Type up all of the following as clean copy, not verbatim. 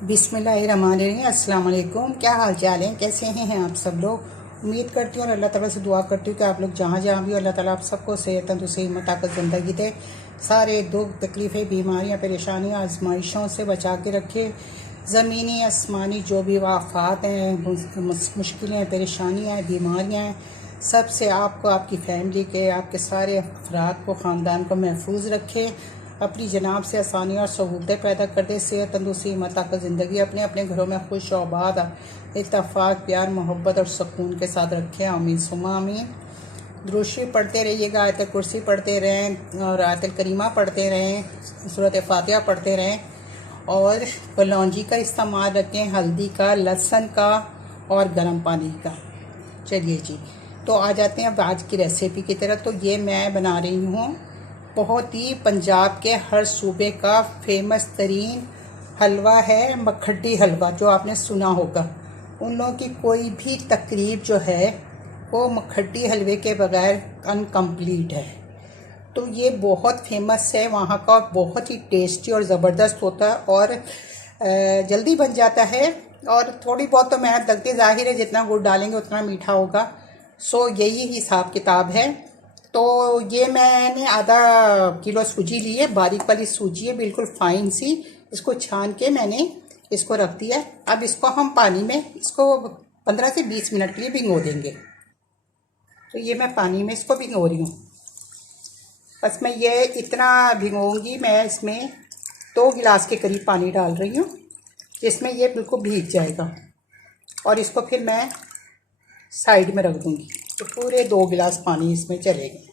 बिस्मिल्लाहिर्रहमानिर्रहीम। अस्सलाम वालेकुम। क्या हाल चाल है, कैसे हैं आप सब लोग। उम्मीद करती हूँ और अल्लाह ताला से दुआ करती हूँ कि आप लोग जहाँ जहाँ भी हो अल्लाह ताला आप सबको सेहत तंदुरुस्ती हिम्मत ताकत ज़िंदगी दे। सारे दुख तकलीफ़ें बीमारियाँ परेशानियाँ आजमाइशों से बचा के रखे। ज़मीनी आसमानी जो भी आफात हैं, मुश्किलें परेशानियाँ हैं, बीमारियाँ हैं, सब से आपको, आपकी फ़ैमिली के, आपके सारे अफराद को, ख़ानदान को महफूज रखे। अपनी जनाब से आसानी और सहूलतें पैदा कर दे। सेहत तंदुरुस्ती हिम्मत ताकत ज़िंदगी अपने अपने घरों में खुश आबाद इत्तफाक प्यार मोहब्बत और सुकून के साथ रखें। आमीन सुम्मा आमीन। दुरूशी पढ़ते रहिएगा, आयत कुर्सी पढ़ते रहें और आयत करीमा पढ़ते रहें, सूरत फातिहा पढ़ते रहें और कलौंजी का इस्तेमाल रखें, हल्दी का, लहसुन का और गर्म पानी का। चलिए जी, तो आ जाते हैं अब आज की रेसिपी की तरफ। तो ये मैं बना रही हूँ बहुत ही पंजाब के हर सूबे का फेमस तरीन हलवा है, मखड्डी हलवा, जो आपने सुना होगा। उन लोगों की कोई भी तकरीब जो है वो मखड्डी हलवे के बगैर अनकम्प्लीट है। तो ये बहुत फेमस है वहाँ का, बहुत ही टेस्टी और ज़बरदस्त होता है और जल्दी बन जाता है। और थोड़ी बहुत तो मेहनत लगती है, ज़ाहिर है जितना गुड़ डालेंगे उतना मीठा होगा। सो यही हिसाब किताब है। तो ये मैंने आधा किलो सूजी ली है, बारीक वाली सूजी है, बिल्कुल फाइन सी। इसको छान के मैंने इसको रख दिया है। अब इसको हम पानी में इसको 15 से 20 मिनट के लिए भिगो देंगे। तो ये मैं पानी में इसको भिगो रही हूँ। बस मैं ये इतना भिगोऊंगी, मैं इसमें 2 गिलास के करीब पानी डाल रही हूँ, जिसमें ये बिल्कुल भीग जाएगा। और इसको फिर मैं साइड में रख दूँगी। तो पूरे 2 गिलास पानी इसमें चलेगा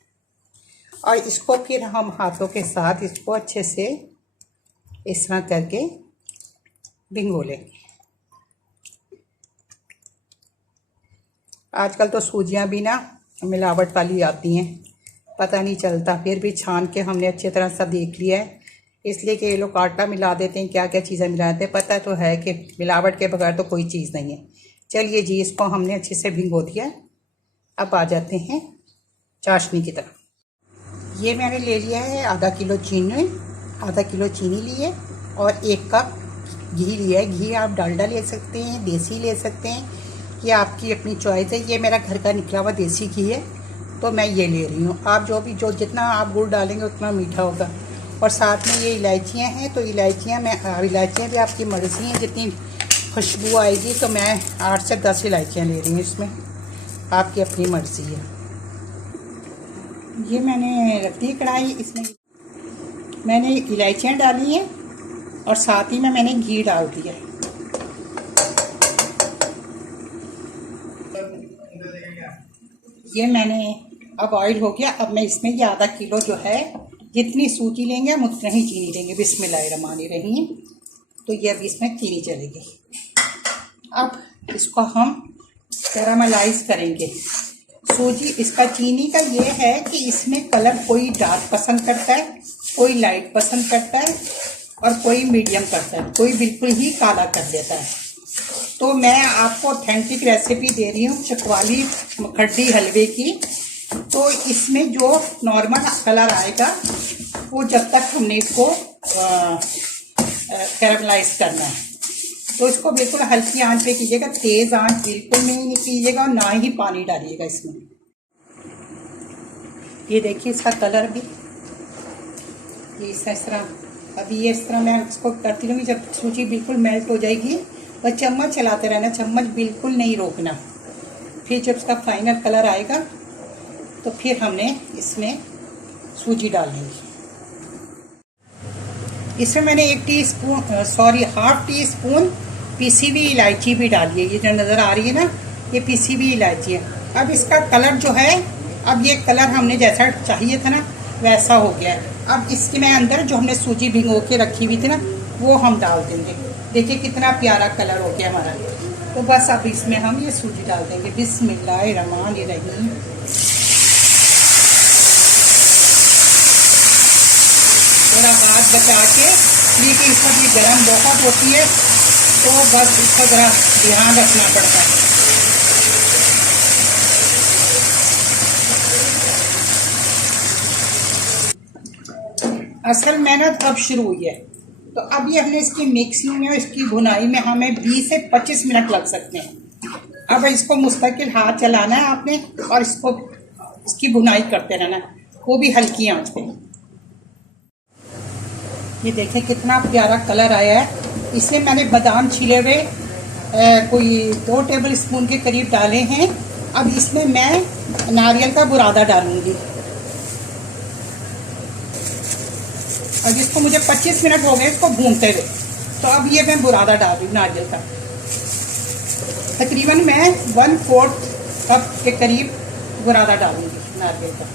और इसको फिर हम हाथों के साथ इसको अच्छे से इस तरह करके भिगो लेंगे। आजकल तो सूजियाँ भी ना मिलावट वाली आती हैं, पता नहीं चलता। फिर भी छान के हमने अच्छी तरह सा देख लिया है, इसलिए कि ये लोग आटा मिला देते हैं, क्या क्या चीज़ें मिला देते हैं। पता तो है कि मिलावट के बगैर तो कोई चीज़ नहीं है। चलिए जी, इसको हमने अच्छे से भिगो दिया। अब आ जाते हैं चाशनी की तरफ। ये मैंने ले लिया है आधा किलो चीनी ली है और 1 कप घी लिया है। घी आप डालडा ले सकते हैं, देसी ले सकते हैं, ये आपकी अपनी चॉइस है। ये मेरा घर का निकला हुआ देसी घी है, तो मैं ये ले रही हूँ। आप जो जितना आप गुड़ डालेंगे उतना मीठा होगा। और साथ में ये इलायचियाँ हैं, तो इलायचियाँ भी आपकी मर्ज़ी हैं, जितनी खुशबू आएगी। तो मैं 8 से 10 इलायचियाँ ले रही हूँ, इसमें आपकी अपनी मर्ज़ी है। ये मैंने रख दी कढ़ाई, इसमें मैंने इलायचियाँ डाली हैं और साथ ही में मैंने घी डाल दिया है। ये मैंने अब ऑयल हो गया। अब मैं इसमें ये आधा किलो जो है, जितनी सूजी लेंगे हम उतना ही चीनी लेंगे। बिस्मिल्लाहिर्रहमानिर्रहीम। तो ये अब इसमें चीनी चलेगी। अब इसको हम कैरामलाइज करेंगे। सूजी इसका चीनी का ये है कि इसमें कलर कोई डार्क पसंद करता है, कोई लाइट पसंद करता है और कोई मीडियम करता है, कोई बिल्कुल ही काला कर देता है। तो मैं आपको ऑथेंटिक रेसिपी दे रही हूँ चकवाली मखड्डी हलवे की। तो इसमें जो नॉर्मल कलर आएगा वो जब तक हमने इसको कैरामलाइज करना है। तो इसको बिल्कुल हल्की आंच पे कीजिएगा, तेज़ आंच बिल्कुल नहीं कीजिएगा और ना ही पानी डालिएगा इसमें। ये देखिए इसका कलर भी ये इस तरह, अभी ये इस तरह मैं इसको करती रहूँगी। जब सूजी बिल्कुल मेल्ट हो जाएगी, बस चम्मच चलाते रहना, चम्मच बिल्कुल नहीं रोकना। फिर जब इसका फाइनल कलर आएगा तो फिर हमने इसमें सूजी डालनी है। इसमें मैंने हाफ टी स्पून पीसी हुई इलायची भी डाली है। ये जो नज़र आ रही है ना, ये पीसी हुई इलायची है। अब इसका कलर जो है, अब ये कलर हमने जैसा चाहिए था ना वैसा हो गया है। अब इसके में अंदर जो हमने सूजी भिगो के रखी हुई थी ना, वो हम डाल देंगे। देखिए कितना प्यारा कलर हो गया हमारा। तो बस अब इसमें हम ये सूजी डाल देंगे। बिस्मिल्लाहिर्रहमानिर्रहीम। थोड़ा हाथ बचा के, क्योंकि इस वक्त ये गर्म बहुत होती है, तो बस इसका ज़रा ध्यान रखना पड़ता है। असल मेहनत अब शुरू हुई है। तो अभी हमने इसकी मिक्सिंग में और इसकी भुनाई में हमें 20 से 25 मिनट लग सकते हैं। अब इसको मुस्तकिल हाथ चलाना है आपने और इसकी भुनाई करते रहना, वो भी हल्की आंच पे। ये देखें कितना प्यारा कलर आया है। इसमें मैंने बादाम छिले हुए कोई 2 टेबल स्पून के करीब डाले हैं। अब इसमें मैं नारियल का बुरादा डालूंगी और जिसको मुझे 25 मिनट हो गए इसको भूनते हुए। तो अब ये मैं बुरादा डाल रही हूँ नारियल का। तकरीबन मैं 1/4 कप के करीब बुरादा डालूंगी नारियल का।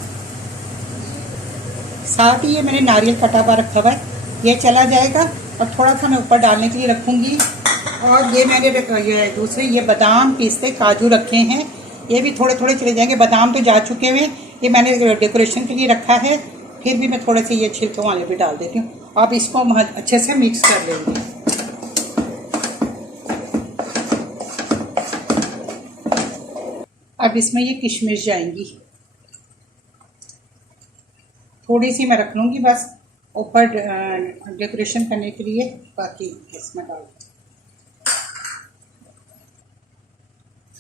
साथ ही ये मैंने नारियल कटा हुआ रखा हुआ है, ये चला जाएगा। और थोड़ा सा मैं ऊपर डालने के लिए रखूँगी। और ये मैंने दूसरे ये बादाम पिस्ते काजू रखे हैं, ये भी थोड़े थोड़े चले जाएंगे। बादाम तो जा चुके हुए, ये मैंने डेकोरेशन के लिए रखा है। फिर भी मैं थोड़े से ये छिलकों वाले भी डाल देती हूँ। अब इसको हम अच्छे से मिक्स कर लेंगे। अब इसमें ये किशमिश जाएंगी, थोड़ी सी मैं रख लूँगी बस ऊपर डेकोरेशन करने के लिए, बाकी इसमें डाल।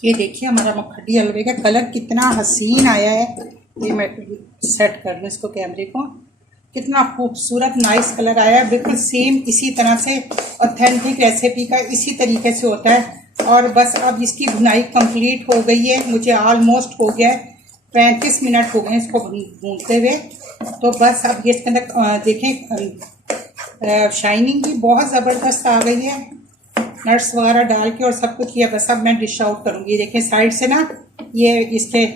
ये देखिए हमारा मखडी हलवे का कलर कितना हसीन आया है। ये मैं सेट कर लूँ इसको कैमरे को, कितना खूबसूरत नाइस कलर आया है। बिल्कुल सेम इसी तरह से ऑथेंटिक रेसिपी का इसी तरीके से होता है। और बस अब इसकी भुनाई कंप्लीट हो गई है, मुझे ऑलमोस्ट हो गया है, 35 मिनट हो गए इसको भूनते हुए। तो बस अब ये इसके अंदर देखें शाइनिंग भी बहुत ज़बरदस्त आ गई है, नट्स वगैरह डाल के और सब कुछ किया। बस अब मैं डिश आउट करूँगी। देखें साइड से ना ये इसके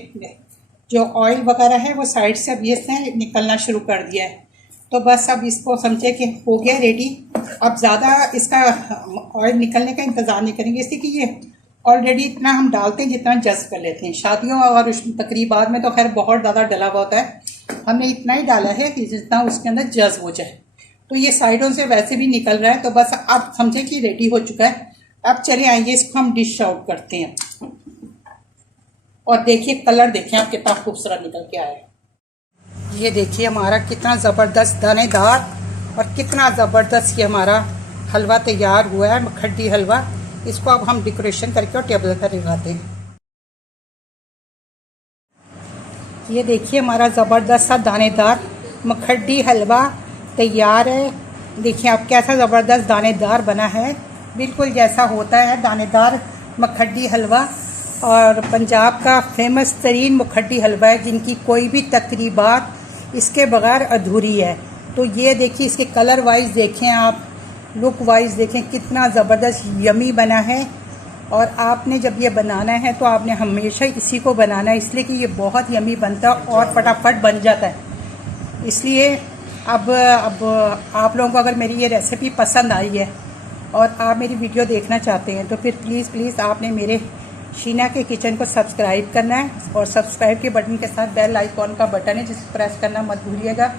जो ऑयल वगैरह है वो साइड से अब ये इसने निकलना शुरू कर दिया है। तो बस अब इसको समझे कि हो गया रेडी। अब ज़्यादा इसका ऑयल निकलने का इंतज़ार नहीं करेंगे, इसलिए कि ये ऑलरेडी इतना हम डालते हैं जितना जज्ब कर लेते हैं। शादियों और तकरीबात में तो खैर बहुत ज़्यादा डला हुआ होता है, हमने इतना ही डाला है कि जितना उसके अंदर जज्ब हो जाए। तो ये साइडों से वैसे भी निकल रहा है। तो बस अब समझे कि रेडी हो चुका है। अब चले आइए इसको हम डिश आउट करते हैं। और देखिए कलर देखिए आप कितना खूबसूरत निकल के आया है। ये देखिए हमारा कितना ज़बरदस्त दानेदार और कितना ज़बरदस्त ये हमारा हलवा तैयार हुआ है, मखडी हलवा। इसको अब हम डेकोरेशन करके और टेबल पर लगाते हैं। ये देखिए हमारा ज़बरदस्त सा दानेदार मखडी हलवा तैयार है। देखिए आप कैसा ज़बरदस्त दानेदार बना है, बिल्कुल जैसा होता है दानेदार मखडी हलवा। और पंजाब का फेमस तरीन मखडी हलवा है, जिनकी कोई भी तकरीबात इसके बगैर अधूरी है। तो ये देखिए इसके कलर वाइज देखें आप, लुक वाइज देखें कितना ज़बरदस्त यमी बना है। और आपने जब ये बनाना है तो आपने हमेशा इसी को बनाना है, इसलिए कि ये बहुत यमी बनता है और फटाफट बन जाता है। इसलिए अब आप लोगों को अगर मेरी ये रेसिपी पसंद आई है और आप मेरी वीडियो देखना चाहते हैं तो फिर प्लीज़ आपने मेरे शीना के किचन को सब्सक्राइब करना है। और सब्सक्राइब के बटन के साथ बेल आइकॉन का बटन है जिसे प्रेस करना मत भूलिएगा।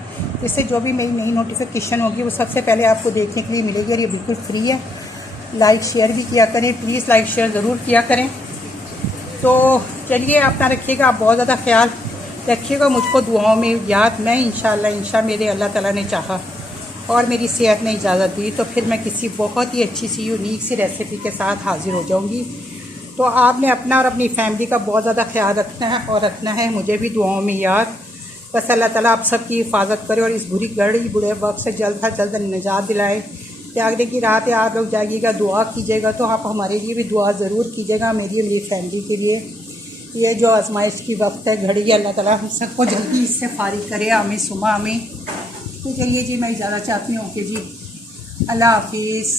इससे जो भी मेरी नई नोटिफिकेशन होगी वो सबसे पहले आपको देखने के लिए मिलेगी। और ये बिल्कुल फ्री है। लाइक शेयर भी किया करें, प्लीज़ लाइक शेयर ज़रूर किया करें। तो चलिए अपना रखिएगा, आप बहुत ज़्यादा ख्याल रखिएगा, मुझको दुआओं में याद। मैं इंशाल्लाह मेरे अल्लाह ताला ने चाहा और मेरी सेहत ने इजाज़त दी तो फिर मैं किसी बहुत ही अच्छी सी यूनिक सी रेसिपी के साथ हाज़िर हो जाऊँगी। तो आपने अपना और अपनी फैमिली का बहुत ज़्यादा ख्याल रखना है मुझे भी दुआओं में याद। बस अल्लाह ताला आप सबकी हिफाजत करे और इस बुरे वक्त से जल्द से जल्द निजात दिलाए। त्यागने की रात है, आप लोग जाइएगा, दुआ कीजिएगा। तो आप हमारे लिए भी दुआ ज़रूर कीजिएगा, मेरी फैमिली के लिए। ये जो आजमाइश की वक्त है घड़ी, अल्लाह ताला हम सबको जल्दी इससे फारिग करे, आमीन सुमा आमीन। तो चलिए जी मैं इजाज़त चाहती हूँ कि जी अल्लाह हाफिज़।